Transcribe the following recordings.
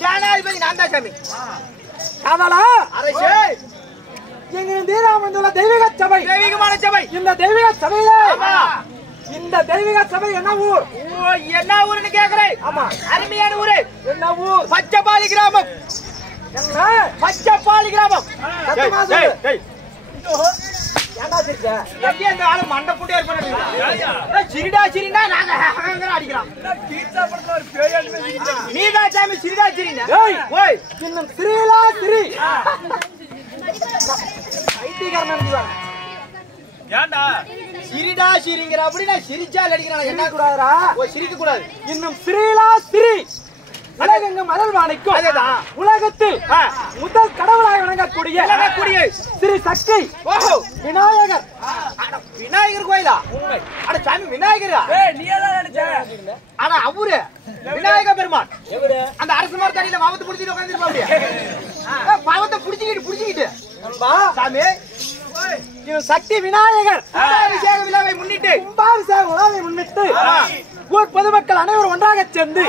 சேனாதிபதி நான் தான் சாமி. காவலா அரசே, எங்க தீராமந்துள்ள தெய்வீக சபை, தெய்வீகமான சபை. இந்த தெய்வீக சபையில இந்த தெய்வீக சபை என்ன ஊர்? என்ன ஊருன்னு கேக்குறேன். ஆமா, அருமையான ஊரு. என்ன ஊர்? பச்சைப்பாலி கிராமம். என்ன பச்சைப்பாலி கிராமம். சத்தமா சொல்லு. ஏண்டா சிரிச்ச? எங்கே இந்த ஆளு மண்டை புட்டே இருப்பானே. சிரிடா சிரிடா நாங்க ஹங்கற அடிக்கிறோம். நீதான் சாமி சிரிடா சிரினா. ஓய் இன்னும் சிரிலா சிரி. ஐடிகாரன் நினைச்சுவாங்க. ஏண்டா சிரிடா சிரிங்கற அப்படினா சிரிச்சால அடிக்கறானே. என்ன கூடாதுடா? ஓ சிரிக்க கூடாது. இன்னும் சிரிலா சிரி. உலகெங்கும் மதல்வாணிக்கும் அதேதான் உலகத்தில் முதல் கடவுளாக விளங்கக்கூடிய ஸ்ரீ சக்தி விநாயகர். விநாயகர் கோயிலா? அட சாமி விநாயகரா? ஆனா அவரு விநாயக பெருமான் அந்த அரசு மரத்தடியில பாவத்தை புடிச்சிட்டு உட்கார்ந்துருப்பா. அப்படியே பாவத்தை புடிச்சிக்கிட்டு சாமி சக்தி விநாயகர் கும்பாபிஷேக விழாவை முன்னிட்டு ஊர் பொதுமக்கள் அனைவரும் ஒன்றாக சேர்ந்து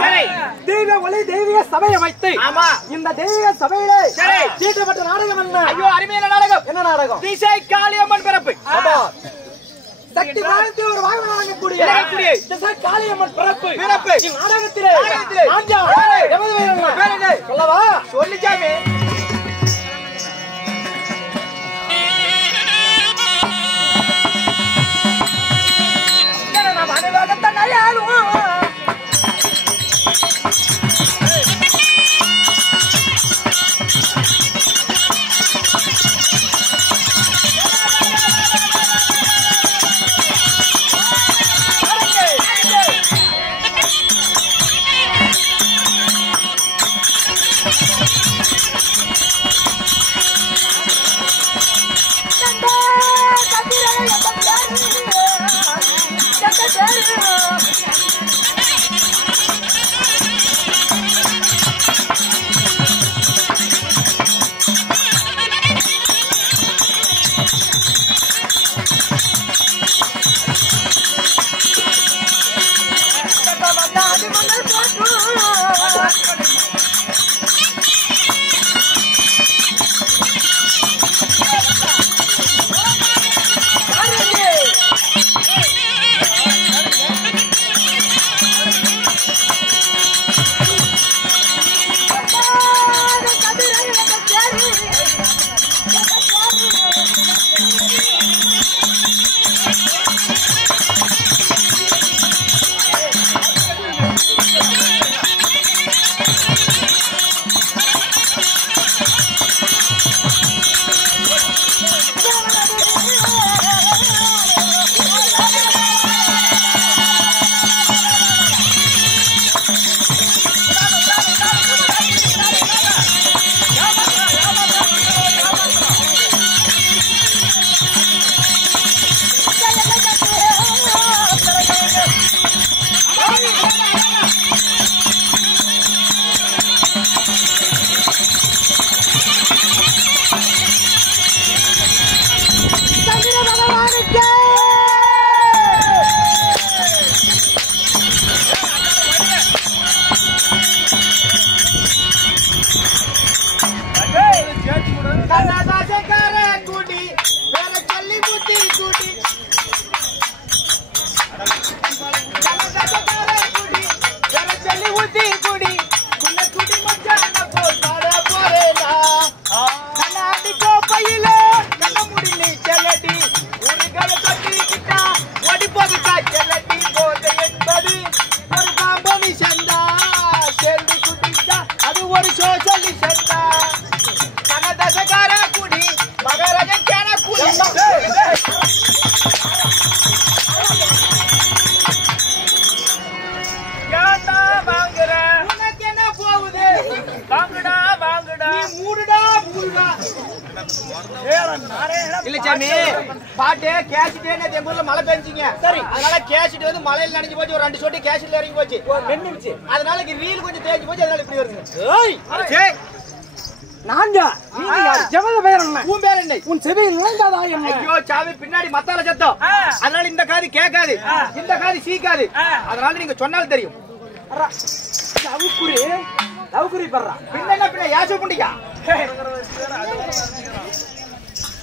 தெய்வ ஒளி தெய்வீக சபை அமைத்து இந்த தெய்வீக சபையிலே தீட்டப்பட்ட நாடகம் என்ன? ஐயோ அருமையான நாடகம். என்ன நாடகம்? திசை காளியம்மன் பிறப்பு. சக்தி வாய்ந்த ஒரு வாகனம் வழங்கக்கூடிய திசை காளியம்மன் பிறப்பு. நாடகத்திலே சொல்லவா? சொல்லிச்சாமி. கண்ணதாசக்கார கூடி வேற சொல்லி புத்தி கூடி கண்ணதாசக்கார கூடி வேற சொல்லி புத்தி கூடி உன்னை குடி மச்சான போல் பாட போறேனா கண்ணாடி கோப்பையில கண்ண முடியல செல்லடி உருகளை தொட்டிக்கிட்டா ஓடி போகுதா செல்லடி போதை என்பது ஒரு காம்பனி சந்தா சேர்ந்து குடிச்சா அது ஒரு சோசலி சந்தா கண்ணதாசக்கார கூடி மகராஜன் கேன கூடி ஏண்டா வாங்குற உனக்கு என்ன போகுது வாங்குடா வாங்குடா நீ மூடுடா மூடுடா இல்ல சாமி பாட்டு கேசிட்டே எங்க ஊர்ல மழை பெஞ்சிங்க சரி அதனால கேசிட் வந்து மழையில நனைஞ்சு போச்சு ஒரு 2 சொட்டு கேசிட்ல இறங்கி போச்சு நின்னுச்சு அதனால ரீல் கொஞ்சம் தேஞ்சு போச்சு அதனால இப்படி வருது நான்யா நீங்க யார் ஜெவத பேர் என்ன உன் பேர் என்ன உன் செவியில் நுழைந்தாதா என்ன ஐயோ சாமி பின்னாடி மத்தால சத்தம் அதனால இந்த காது கேட்காது இந்த காது சீக்காது அதனால நீங்க சொன்னாலும் தெரியும் லவுக்குரி பர்றா பின்ன யாசு புண்டியா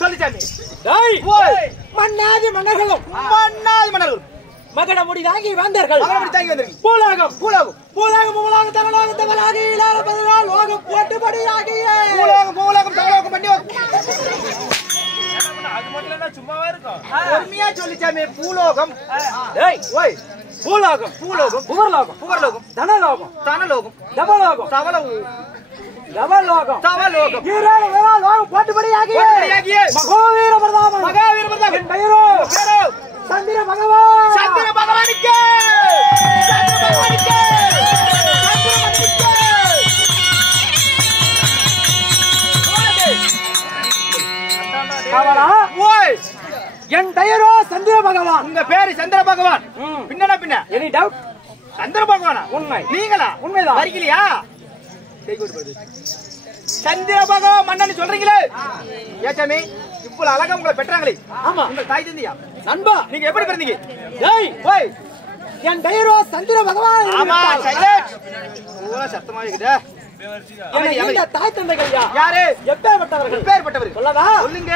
சொல்லு சாமி டேய் ஓய் மன்னாதி மன்னர்களும் மகட முடி தாங்கி வந்தார்கள் பூலோகம் பூலோகம் பூலோகம் பூலோகம் தமிழகம் தமிழாகி இல்லாத பதினால் லோகம் போட்டுபடியாகி பூலோகம் தமிழகம் பண்ணி அது மட்டும் சும்மாவா இருக்கும் பொறுமையா சொல்லி சாமி பூலோகம் ஏய் ஓய் பூலோகம் புவர்லோகம் தனலோகம் தவலோகம் லோகம் போட்டுபடியாகி மகாவீர பிரதாபன் என் பெயரோ சந்திர பகவானுக்கு என் பெயரோ சந்திர பகவான் உங்க பேரு சந்திர பகவான் பின்ன எனி டவுட் சந்திர பகவானா உண்மை நீங்களா உண்மைதான் வரீங்களா சந்திர பகவான் மன்னன் சொல்றீங்களே ஏச்சாமி இவ்வளவு அழகா உங்களை பெற்றாங்களே ஆமா உங்க தாய் தந்தையா நண்பா நீங்க எப்படி பிறந்தீங்க டேய் ஓய் என் பெயரோ சந்திர பகவான் ஆமா சைலட் ஓ சத்தமா இருக்குடா என் தாய் தந்தைகள் யாரு எப்பேற்பட்டவர்கள் சொல்லவா சொல்லுங்க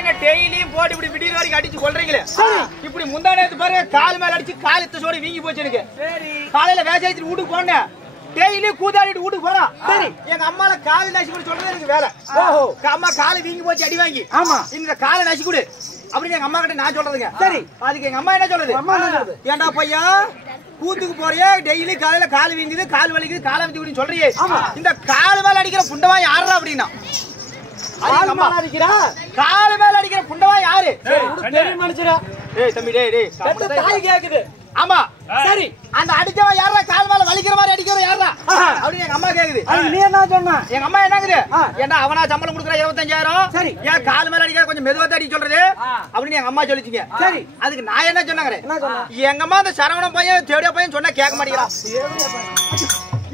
என்ன டெய்லியும் போட்டு இப்படி விடிய வரைக்கும் அடிச்சு கொள்றீங்களே இப்படி முந்தா நேரத்து பாருங்க கால் மேல அடிச்சு கால் இத்தோட வீங்கி போச்சு எனக்கு காலையில வேசாயத்து வீட்டுக்கு போனேன் டெய்லி கூத்தாடிட்டு வீட்டுக்கு போனா சரி எங்க அம்மால காலை நசி கூட சொல்றது எனக்கு வேலை ஓஹோ அம்மா காலை வீங்கி போச்சு அடி வாங்கி ஆமா இந்த காலை நசி கொடு அப்படின்னு எங்க அம்மா கிட்ட நான் சொல்றதுங்க சரி அதுக்கு எங்க அம்மா என்ன சொல்றது அம்மா என்ன சொல்றது ஏண்டா பையா கூத்துக்கு போறியே டெய்லி காலையில கால் வீங்குது கால் வலிக்குது காலை வச்சு அப்படின்னு சொல்றியே இந்த கால் மேல அடிக்கிற புண்டவா யாரா அப்படின்னா கால் மேல அடிக்கிற புண்டவா யாரு மனுஷரா டேய் தம்பி டேய் தாய் கேக்குது ஆமா சரி அந்த அடிச்சவன் யாரா கால் மேல வலிக்கிற மாதிரி அடிக்கிறவன் யாரா அப்படின்னு எங்க அம்மா கேக்குது நீ என்ன சொன்ன எங்க அம்மா என்னங்குது ஏண்டா அவனா சம்பளம் கொடுக்குற 25000 சரி ஏன் கால் மேல அடிக்கிற கொஞ்சம் மெதுவா அடி சொல்றது அப்படின்னு எங்க அம்மா சொல்லிச்சிங்க சரி அதுக்கு நான் என்ன சொன்னாங்க எங்க அம்மா அந்த சரவணன் பையன் தேடிய பையன் சொன்னா கேட்க மாட்டேங்கிறான்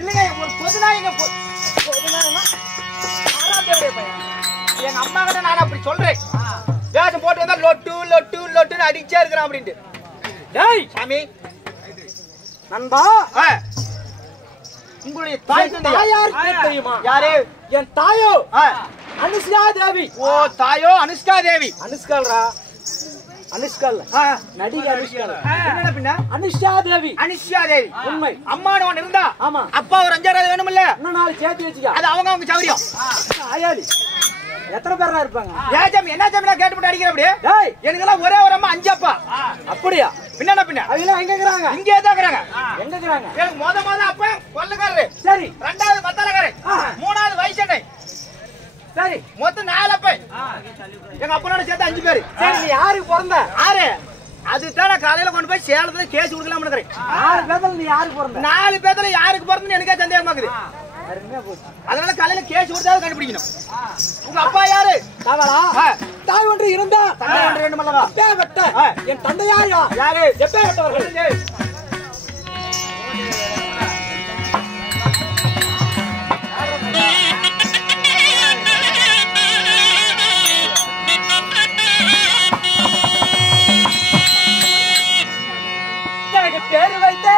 இல்லங்க ஒரு பொதுநாயங்க எங்க அம்மா கிட்ட நான் அப்படி சொல்றேன் வேஷம் போட்டு வந்தா லொட்டு லொட்டு லொட்டுன்னு அடிச்சா இருக்கிறான் அப்படின்ட்டு டேய் சாமி நண்பா உங்களுடைய தாய் யார் தெரியுமா யாரு என் தாயோ அனுஷ்கா தேவி ஓ தாயோ அனுஷ்கா தேவி அனுஷ்கால்ரா அனுஷ்கால் நடிகை அனுஷ்கால் என்ன பின்ன அனுஷ்கா தேவி உண்மை அம்மானு ஒன்னு இருந்தா ஆமா அப்பா ஒரு 5000 வேணும்ல இன்னும் நாலு சேர்த்து வச்சுக்க அது அவங்க சௌரியம் ஆயாலி எத்தனை பேரா இருப்பாங்க ஏஜம் என்ன ஜம் நான் கேட்டு அடிக்கிற அப்படியே டேய் எனக்கெல்லாம் ஒரே ஒரு அம்மா 5 அப்பா அப்படியே பின்ன பின்ன அவங்க எங்க இருக்கறாங்க இங்கே தான் இருக்கறாங்க எங்க இருக்கறாங்க எனக்கு மொத அப்பா கொல்லக்காரரு சரி ரெண்டாவது மத்தலக்காரரு மூணாவது வைசனை சரி மொத்தம் 4 அப்பா எங்க அப்பனோட சேர்த்து 5 பேர் சரி நீ யாருக்கு பிறந்த யாரு அதுதான் நான் காலையில கொண்டு போய் சேலத்துல கேஸ் கொடுக்கலாம்னு இருக்கறேன் 4 பேர்ல நீ யாருக்கு பிறந்த 4 பேர்ல யாருக்கு பிறந்தன்னு எனக்கே சந்தேகமா இருக்குது அதனால காலையில கேஸ் கொடுத்தாலும் கண்டுபிடிக்கணும் உங்க அப்பா யாரு தாய் ஒன்று இருந்தா தந்தை ஒன்று வேண்டும் அல்லவா என் தந்தை யாரு எப்பேற்பட்டவர்கள் எனக்கு பேரு வைத்த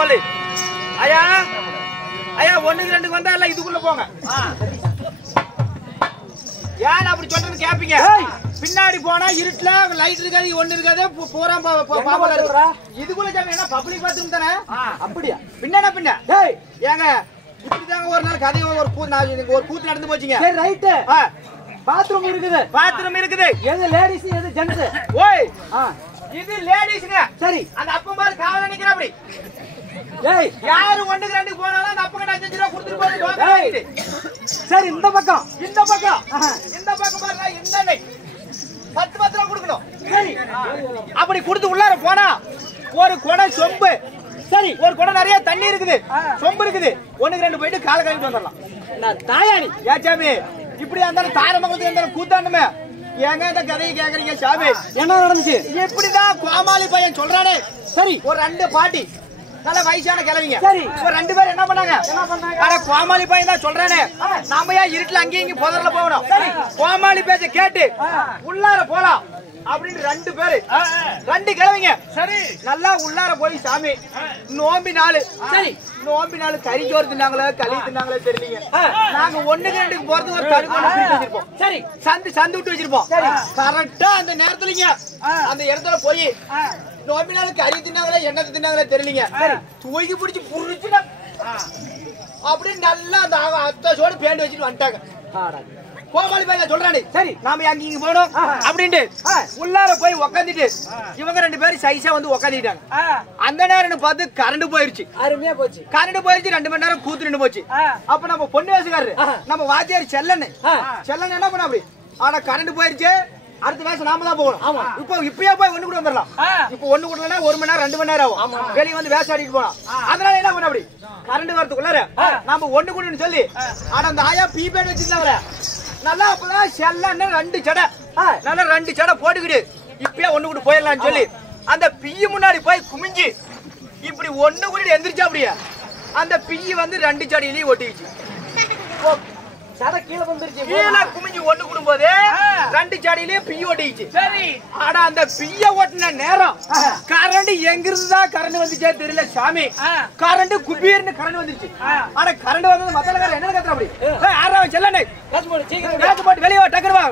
சொல்லு ஐயா ஐயா 1க்கு 2க்கு வந்தா எல்லாம் இதுக்குள்ள போங்க. ஏன் அப்படி சொல்றது கேப்பீங்க? பின்னாடி போனா இருட்டுல லைட் இருக்காது, ஒண்ணு இருக்காது, போறா பாப்பா இதுக்குள்ள சாமி என்ன பப்ளிக் பாத்ரூம் தானே? அப்படியா? பின்ன பின்ன ஏங்க இப்படிதாங்க ஒரு நாள் கதை ஒரு கூத்து நடந்து போச்சுங்க. சரி ரைட்டு. பாத்ரூம் இருக்குது. பாத்ரூம் இருக்குது. எது லேடிஸ் எது ஜென்ஸ்? ஓய் இது லேடிஸ்ங்க. சரி அந்த அப்பா மாதிரி காவல நிக்கிற அப்படி. ஏய் யாரு 1க்கு 2க்கு போனாலும் அந்த அப்பா கிட்ட 5 ரூபாய் கொடுத்துட்டு போய். சரி இந்த பக்கம் இந்த பக்கம் பாருங்க இந்த 10 ரூபாய் கொடுக்கணும். சரி அப்படி கொடுத்து உள்ளார போனா ஒரு குடம் சொம்பு. சரி ஒரு குடம் நிறைய தண்ணி இருக்குது, சொம்பு இருக்குது. 1க்கு 2 போயிட்டு கால கழுவிட்டு வந்துடலாம். நான் தாயாணி ஏச்சாமி இப்படி இருந்தாலும் தாரமங்கலத்துக்கு இருந்தாலும் கூத்தாண்டுமே ஏங்க இந்த கதையை கேக்குறீங்க சாமி? என்ன நடந்துச்சு? இப்படிதான் கோமாளி பையன் சொல்றானே. சரி ஒரு 2 பாட்டி நல்ல வயசான கிழவிங்க. சரி ஒரு 2 பேர் என்ன பண்ணாங்க? அட கோமாளி பையன் தான் சொல்றானே, நாம ஏன் இருட்டுல அங்கேயும் இங்க புதர்ல போகணும்? கோமாளி பேச்ச கேட்டு உள்ளார போலாம் அப்படின்னு 2 பேரு 2 கிழவிங்க. சரி நல்லா உள்ளார போய் சாமி நோம்பி நாள். சரி நோம்பி நாள் கறி சோறு தின்னாங்களே களி தின்னாங்களே தெரியலீங்க. நாங்க 1க்கு 2க்கு போறது ஒரு தடுக்கோண வச்சிருப்போம். சரி சந்து விட்டு வச்சிருப்போம். கரெக்டா அந்த நேரத்துலங்க அந்த இடத்துல போய் நோம்பி நாள் கறி தின்னாங்களே என்ன தின்னாங்களே தெரியலீங்க. தூக்கி பிடிச்சி புரிச்சுனா அப்படி நல்லா அந்த அத்தோட பேண்ட் வச்சுட்டு வந்துட்டாங்க. கோமாளி பையன் சொல்றானே. சரி நாம அங்க இங்க போனோம் அப்படின்ட்டு உள்ளார போய் உக்காந்துட்டு இவங்க 2 பேரும் சைஸா வந்து உக்காந்துட்டாங்க. அந்த நேரம் பார்த்து கரண்ட் போயிருச்சு. அருமையா போச்சு. கரண்ட் போயிருச்சு. 2 மணி நேரம் கூத்து நின்று போச்சு. அப்ப நம்ம பொண்ணு வேசுக்காரரு நம்ம வாத்தியார் செல்லன்னு என்ன பண்ண அப்படி ஆனா கரண்ட் போயிருச்சு. அடுத்த வேஷம் நாம தான் போகணும். இப்பயே போய் 1 கூட வந்துடலாம். இப்ப 1 கூடலன்னா 1 மணி நேரம் 2 மணி நேரம் ஆகும். வெளியே வந்து வேஷம் ஆடிட்டு போலாம். அதனால என்ன பண்ண அப்படி கரண்ட் வரதுக்குள்ளார நாம 1 கூடன்னு சொல்லி ஆனா அந்த ஆயா பீ பேண்ட் வச்சிருந்தாங்க. நல்லா அப்பதான் செல்லன்னு 2 சடை நல்லா 2 சடை போட்டுக்கிட்டு இப்பயே 1 கூட போயிடலாம்னு சொல்லி அந்த பிய்ய முன்னாடி போய் குமிஞ்சு இப்படி 1 கூட எந்திரிச்சா அப்படியே அந்த பிய்ய வந்து 2 சடையிலையும் ஒட்டிக்கிச்சு. சடை கீழே வந்துருச்சு. கீழே குமிஞ்சு 1 கூடும்போது 2 சடையிலேயே பிய்ய ஒட்டிக்கிச்சு. சரி ஆனா அந்த பிய்ய ஒட்டின நேரம் கரண்ட் எங்கிருந்துதான் கரண்ட் வந்துச்சே தெரியல சாமி. கரண்ட் குபீர்னு கரண்ட் வந்துருச்சு. ஆனா கரண்ட் வந்தது மத்தலக்காரர் என்ன கத்துற அப்படி ஆறாவது செல்லனே போட்டு வெளியே டக்குருவா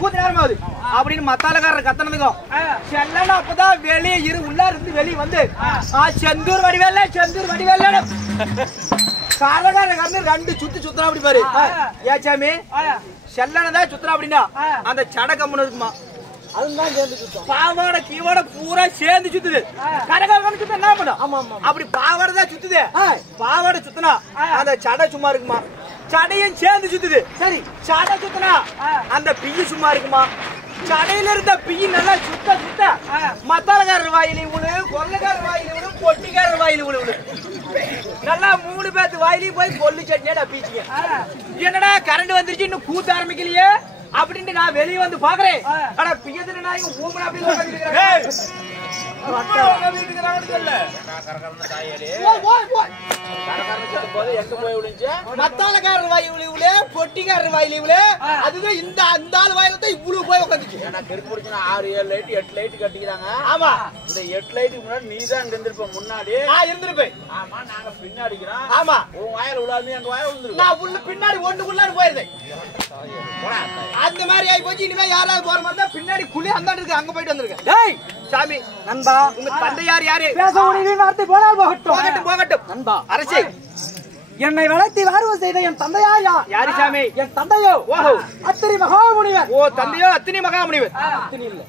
கூத்து நேரமாவது அப்படின்னு மத்தாலக்காரர் கத்தனதுக்கும் செல்லன்னு அப்பதான் வெளியே உள்ளார இருந்து வெளியே வந்து செந்தூர் வடிவேல காரகாரன் 2 சுத்துறா அப்படி பாரு. ஏச்சாமி செல்லனதான் சுத்துறா அப்படின்னா அந்த சடை கம்முன்னு இருக்குமா அதுதான் சேர்ந்து சுத்தம். பாவாடை கீவாட பூரா சேர்ந்து சுத்துது. கரகாரன் சுத்த என்ன பண்ணும்? அப்படி பாவாடை தான் சுத்துது. பாவாடை சுத்தினா அந்த சடை சும்மா இருக்குமா? சடையும் சேர்ந்து சுத்துது. சரி சடை சுத்தினா அந்த பிய்ய சும்மா இருக்குமா? சடையில இருந்த பிய்ய நல்லா சுத்த மத்தாலக்காரர் வாயில விழு, கொள்ளக்காரர் வாயில விழு, பொட்டிக்காரர் வாயில விழு. நல்லா 3 பேத்து வாயிலையும் போய் கொல்லு சட்னியா பீச்சிங்க. என்னடா கரண்ட் வந்துருச்சு இன்னும் கூத்த ஆரம்பிக்கலையே அப்படின்ட்டு நான் வெளியே வந்து பாக்குறேன். ஆனா பியத்துல நான் இங்க ஊமனா அப்படி மத்தாலக்காரர் வாய் விழுவுல பொட்டிக்காரர் வாயில விழு. அதுதான் இந்த அந்த ஆள் வாயில தான் இவ்வளவு போய் உட்காந்துச்சு. 6 7 லைட் 8 லைட் கட்டிக்கிறாங்க. ஆமா இந்த 8 லைட்டுக்கு முன்னாடி நீ தான் அங்க இருந்திருப்ப. முன்னாடி நான் இருந்திருப்பேன். ஆமா நாங்க பின்னாடிக்கிறோம். ஆமா உன் வாயில விழாது எங்க வாயில விழுந்துருக்கு. நான் உள்ள பின்னாடி 1க்குள்ளார போயிருந்தேன். அந்த மாதிரி ஆயி போச்சு. இனிமே யாராவது போற மாதிரி தான் பின்னாடி குழி அந்தாண்டு இருக்கு அங்க போயிட்டு வந்திருக்கேன். டேய் சாமி நண்பா உங்க தந்தை யாரு? பேச உனக்கு வார்த்தை போனால் போகட்டும் நண்பா. அரசே என்னை வளர்த்தி வார்வு செய்த என் தந்தையா யாரு சாமி? என் தந்தையோ ஓஹோ அத்திரி மகாமுனிவர். ஓ தந்தையோ அத்திரி மகாமுனிவர். அத்திரி இல்ல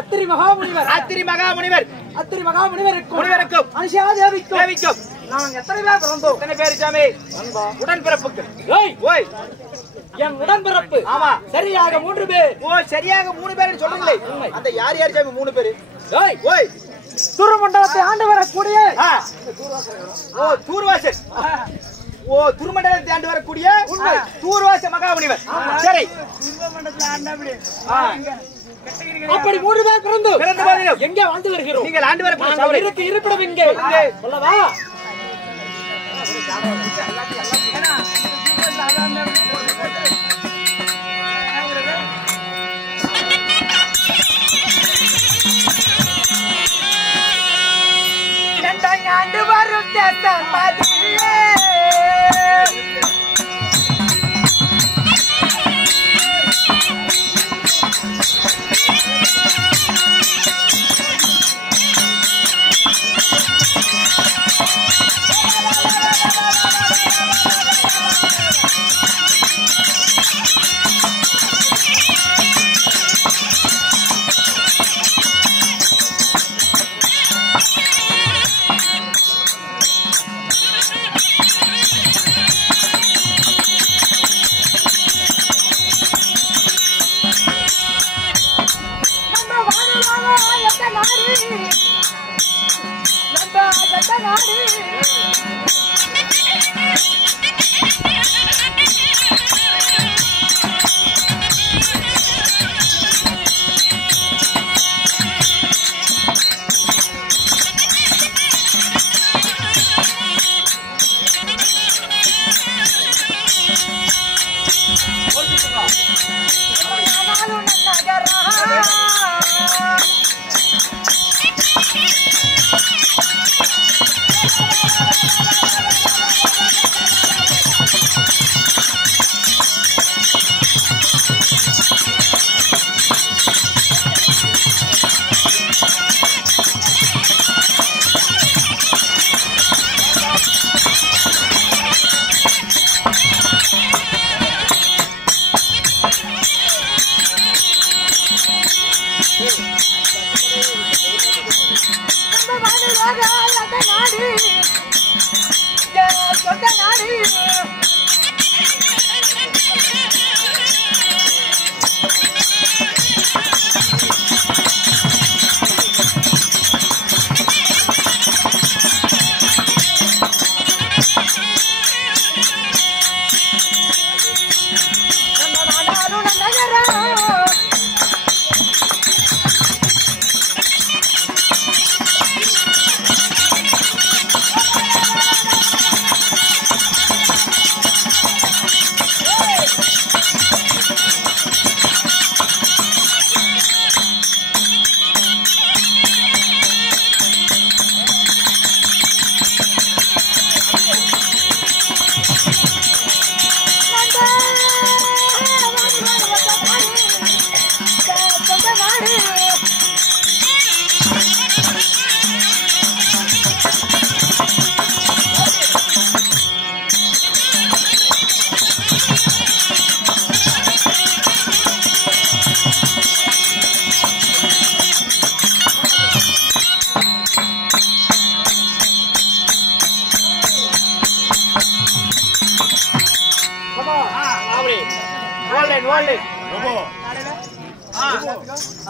அத்திரி மகாமுனிவர். அத்திரி மகாமுனிவருக்கும் அனுஷா தேவிக்கும் நாங்க எத்தனை பேர் பிறந்தோம்? எத்தனை பேர் சாமி? நண்பா உடன்பிறப்புக்கு ஓய் என் உடன்பிறப்பு. ஆமா சரியாக 3 பேர். ஓ சரியாக 3 பேர் சொல்லுங்களே. அந்த யார் சாமி 3 பேரு? ஓய் ஓய் துருமண்டலத்தை ஆண்டு வரக்கூடிய ஓ தூர்வாசர். ஓ துருமண்டலத்தை ஆண்டு வரக்கூடிய தூர்வாச மகாமுனிவர். சரி அப்படி 3 பேர் பிறந்து எங்கே வாழ்ந்து வருகிறோம்? நீங்கள் ஆண்டு வர இருப்பிடம் எங்கே சொல்லவா? ஆண்டு வரும்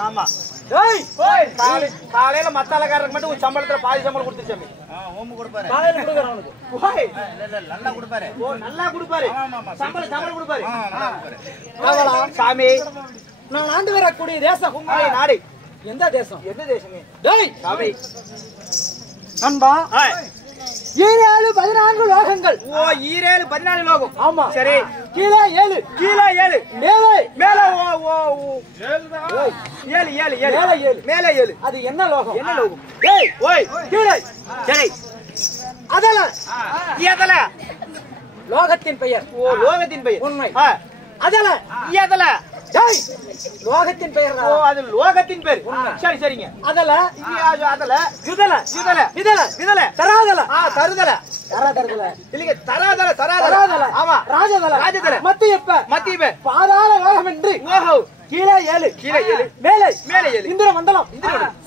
ஆமா காலையில மத்தாலக்காரருக்கு மட்டும் ஒரு சம்பளத்துல பாதி சம்பளம் கொடுத்துச்சாமி காலையில கொடுக்குறேன் அவனுக்கு நல்லா கொடுப்பாரு நல்லா கொடுப்பாரு சம்பளம் கொடுப்பாரு சாமி நான் ஆண்டு வரக்கூடிய தேசம் நாடு எந்த தேசம் சாமி நண்பா 14 லோகங்கள். ஓ 14 லோகம். ஆமா சரி. கீழே 7 மேலே ஓ 7 மேலே 7 அது என்ன லோகம்? என்ன லோகம்? ஏய் ஓய் கீழே. சரி. அதல லோகத்தின் பெயர். ஓ லோகத்தின் பெயர். உண்மை. அதல டேய் லோகத்தின் பெயர். ஓ அது லோகத்தின் பெயர். சரி சரிங்க. அதல விதல தராதல. தருதல தராதல இல்லங்க தராதல. ஆமா ராஜதல மத்தியப்ப பாதாள லோகம் என்று. ஓஹோ கீழே 7 மேலே 7 இந்திர மண்டலம்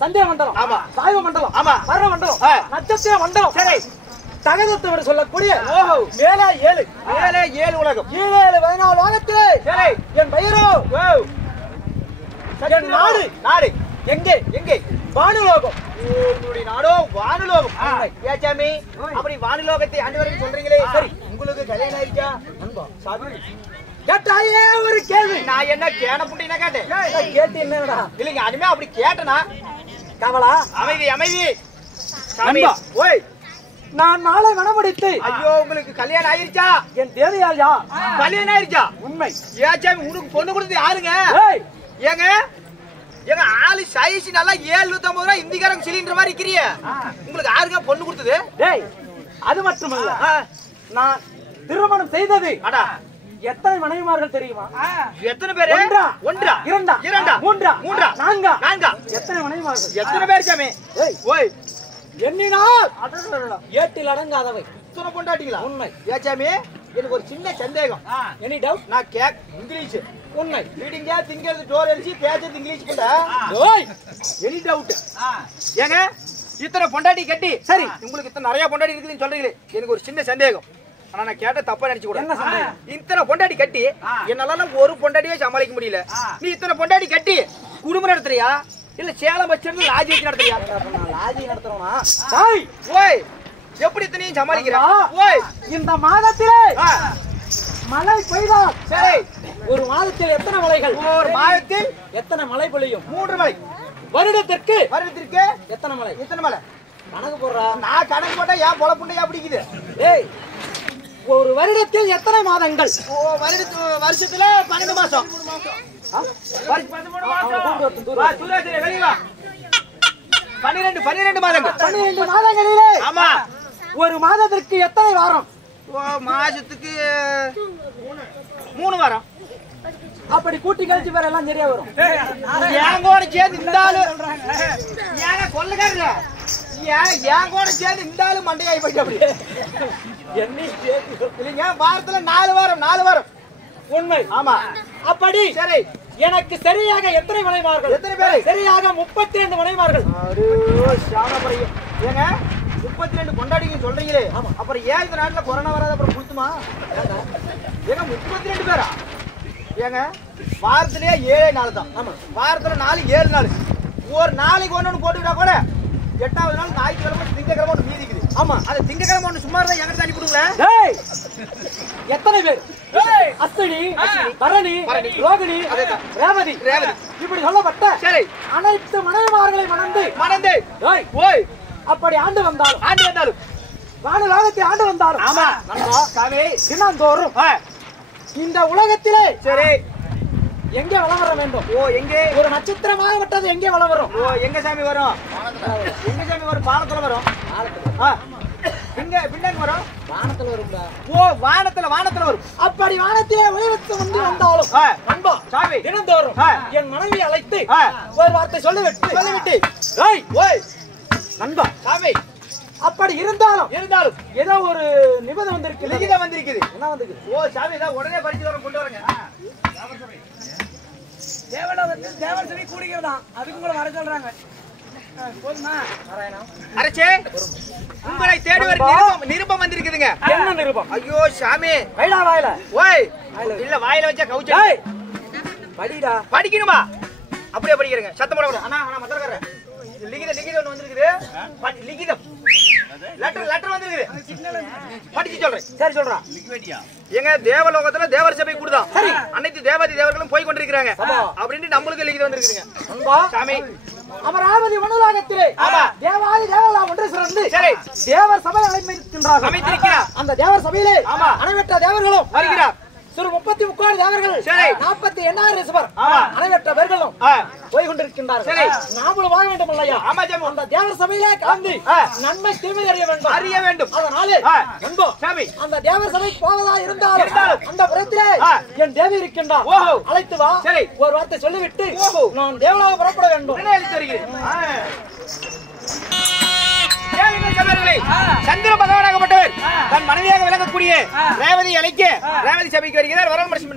சந்திர மண்டலம் ஆமா வாயு மண்டலம் ஆமா வர்ண மண்டலம் நட்சத்திர மண்டலம். சரி. தகதத்தவர் சொல்லக்கூடிய ஓஹோ மேலே 7 உலகம். கீழே 14 லோகத்திலே. சரி. என் பெயரோ என் நாடு எங்கே வானுலோகம். உங்களுடைய நாடோ வானுலோகம். ஏச்சாமி அப்படி வானுலோகத்தை ஆண்டு வரைக்கும் சொல்றீங்களே. சரி உங்களுக்கு கல்யாணம் ஆயிடுச்சா? கேட்டாயே ஒரு கேள்வி. நான் என்ன கேன புண்டினா கேட்டேன். கேட்டு என்னடா? இல்லைங்க அனிமே அப்படி கேட்டனா கவலா அமைதி நண்பா. ஓய் நான் நாளை மணமுடித்து. ஐயோ உங்களுக்கு கல்யாணம் ஆயிருச்சா? என் தேவையா கல்யாணம் ஆயிருச்சா? உண்மை. ஏச்சாமி உனக்கு பொண்ணு கொடுத்து யாருங்க? ஏங்க எங்க ஆளு சைஸ் நல்லா 750 ரூபாய் இந்திக்காரங்க சிலிண்டர் மாதிரி இருக்கிறீ. உங்களுக்கு யாருங்க பொண்ணு கொடுத்தது? டேய் அது மட்டுமல்ல, நான் திருமணம் செய்தது அடா எத்தனை மனைவிமார்கள் தெரியுமா? எத்தனை பேரு? ஒன்றா, இரண்டா, மூன்றா, நான்கா, எத்தனை மனைவிமார்கள்? எத்தனை பேர் சாமி? ஓய் எண்ணினால் ஏட்டில் அடங்காதவை. இத்தனை பொண்டாட்டிங்களா? உண்மை. ஏச்சாமி எனக்கு ஒரு சின்ன சந்தேகம். Any doubt? நான் இங்கிலீஷ் உண்மை. ரீடிங்க திங்கிறது டோர் எழுச்சி பேசுறது இங்கிலீஷ் கூட எனி டவுட். ஏங்க இத்தனை பொண்டாட்டி கட்டி சரி உங்களுக்கு இத்தனை நிறைய பொண்டாட்டி இருக்குதுன்னு சொல்றீங்களே, எனக்கு ஒரு சின்ன சந்தேகம். ஆனா நான் கேட்ட தப்பா நினைச்சு கூட. இத்தனை பொண்டாட்டி கட்டி என்னால ஒரு பொண்டாட்டியே சமாளிக்க முடியல. நீ இத்தனை பொண்டாட்டி கட்டி குடும்பம் நடத்துறியா இல்ல சேலம் பஸ் ஸ்டாண்ட்ல லாட்ஜ் வச்சு நடத்துறியா? லாஜி நடத்துறோமா? ஓய் எப்படி இத்தனையும் சமாளிக்கிறா? ஓய் இந்த மாதத்திலே மழை பெய்தால் சரி ஒரு மாதத்தில் எத்தனை மலைகள்? ஒரு மாதத்தில் எத்தனை மழை பொழியும்? 3 மலை. வருடத்திற்கு எத்தனை மலை? எத்தனை மலை கணக்கு போடுறா? நான் கணக்கு போட்டா ஏன் பொழப்புண்டையா பிடிக்குது? ஏய், ஒரு வருடத்தில் எத்தனை மாதங்கள்? வருஷத்துல 12 மாசம். 12 மாதங்கள். 12 மாதங்களிலே ஆமா. ஒரு மாதத்திற்கு எத்தனை வாரம்? மாசத்துக்கு 3 வாரம். அப்படி கூட்டி கழிச்சு பேர் எல்லாம் சரியா வரும். என் கூட சேர்ந்து இந்த ஆளு ஏங்க கொள்ளுக்காரங்க என் கூட சேர்ந்து இந்த ஆளு மண்டையாகி போயிட்டு அப்படி இல்லைங்க. வாரத்துல 4 வாரம். உண்மை. ஆமா. அப்படி சரி எனக்கு சரியாக எத்தனை மனைவிமார்கள்? எத்தனை பேரு? சரியாக 32 மனைவிமார்கள். ஏங்க 32 கொண்டாடிங்க சொல்றீங்களே, அப்புறம் ஏன் இந்த நாட்டுல கொரோனா வராது அப்புறம் கொடுத்துமா? ஏங்க 32 பேரா? ஏங்க வாரத்திலேயே 7 நாள் தான். ஆமா வாரத்துல 7 நாள். ஒரு நாளைக்கு ஒண்ணு போட்டுக்கிட்டா கூட 8வது நாள் ஞாயிற்றுக்கிழமை திங்கக்கிழமை ஒன்று மீதிக்குது. ஆமா அது திங்கக்கிழமை ஒன்று சும்மா இருந்தா எங்க தண்ணி கொடுங்களேன். எத்தனை பேர்? அஸ்வினி, பரணி, ரோகிணி, ரேவதி இப்படி சொல்லப்பட்ட சரி அனைத்து மனைவிமார்களை மணந்து ஓய் அப்படி ஆண்டு வந்தாலும் வானுலகத்தை ஆண்டு வந்தாலும் ஆமா சாமி தினந்தோறும் இந்த உலகத்திலே சரி எங்கே வளம் வர வேண்டும்? எங்கே ஒரு நட்சத்திரமாக விட்டது எங்கே வளம் வரும்? எங்க சாமி வரும்? எங்க சாமி வரும்? பானத்துல வரும். பின்னாடி வரும். வானத்துல வரும்டா. வானத்துல வரும். அப்படி வானத்திலே ஒளிவத்து வந்தாலும் நண்பா சாமி தினந்தோறும் என் மனைவி அழைத்து ஒரு வார்த்தை சொல்லிவிட்டு நண்பா சாமி அப்படி இருந்தாலும் ஏதோ ஒரு நிபந்தனை வந்திருக்குது. என்ன வந்திருக்கு? சாமி தான் உடனே பரிசு வர கொண்டு வரங்க. தேவர் சபை கூடுகிறதா? அதுக்கு கூட வர சொல்றாங்க. அரசே உங்களை தேடி ஒரு நிருபம் வந்திருக்குதுங்க. என்ன நிருபம்? ஐயோ சாமி வாயில ஓய் இல்ல வாயில வச்சா கவுச்சு படிடா. படிக்கணுமா? அப்படியே படிக்கிறேங்க. சத்தம் போட அண்ணா மத்தறக்கறேன். லிகிதம் ஒன்று வந்திருக்குது. லிகிதம் லெட்டர் வந்திருக்குது. படிச்சு சொல்றேன். சரி சொல்றா. எங்க தேவலோகத்துல தேவர் சபை கூடுதான். அனைத்து தேவாதி தேவர்களும் போய் கொண்டிருக்கிறாங்க அப்படின்னு நம்மளுக்கு லிகிதம் வந்திருக்குதுங்க. சாமி அமராவதி மனுலாகத்திலே தேவாதி தேவர்களாம் ஒன்று சிறந்து தேவர் சபை அமைத்திருக்கிறார். அந்த தேவர் சபையிலே அனைவற்ற தேவர்களும் வருகிறார். 33 தேவர்கள் 48,000 ரிசவர் அனைவற்ற பேர்களும் போய் கொண்டிருக்கின்றார்கள். நாமளும் வாழ வேண்டும் இல்லையா? அந்த தேவர் சபையிலே கலந்து நன்மை தீமை அறிய வேண்டும். அதனாலே அந்த தேவர் சபைக்கு போவதா இருந்தாலும் அந்த புறத்திலே என் தேவி இருக்கின்றார். அழைத்து வா. ஒரு வார்த்தை சொல்லிவிட்டு நான் தேவலாக புறப்பட வேண்டும். சந்திர பகவானாகப்பட்டவர் தன் மனைவியாக விளங்கக்கூடிய ரேவதி அழைக்க ரேவதி சபைக்கு வருகிறார். வரவழைச்சு